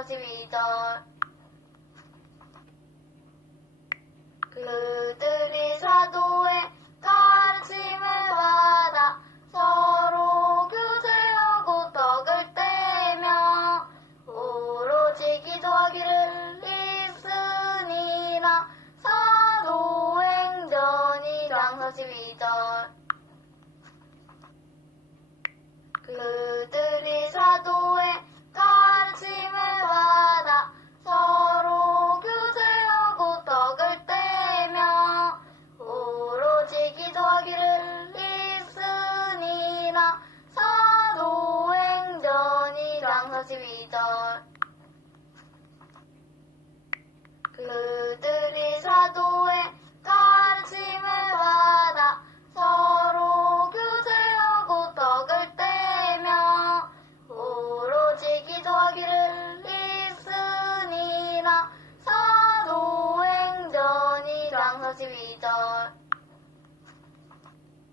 42절 그들이 사도의 가르침을 받아 서로 교제하고 떡을 떼며 오로지 기도하기를 입으니라. 사도행전 2장 42절. 그 42절 그들이 사도의 가르침을 받아 서로 교제하고 떡을 떼며 오로지 기도하기를 입으니라. 사도행전 2장 42절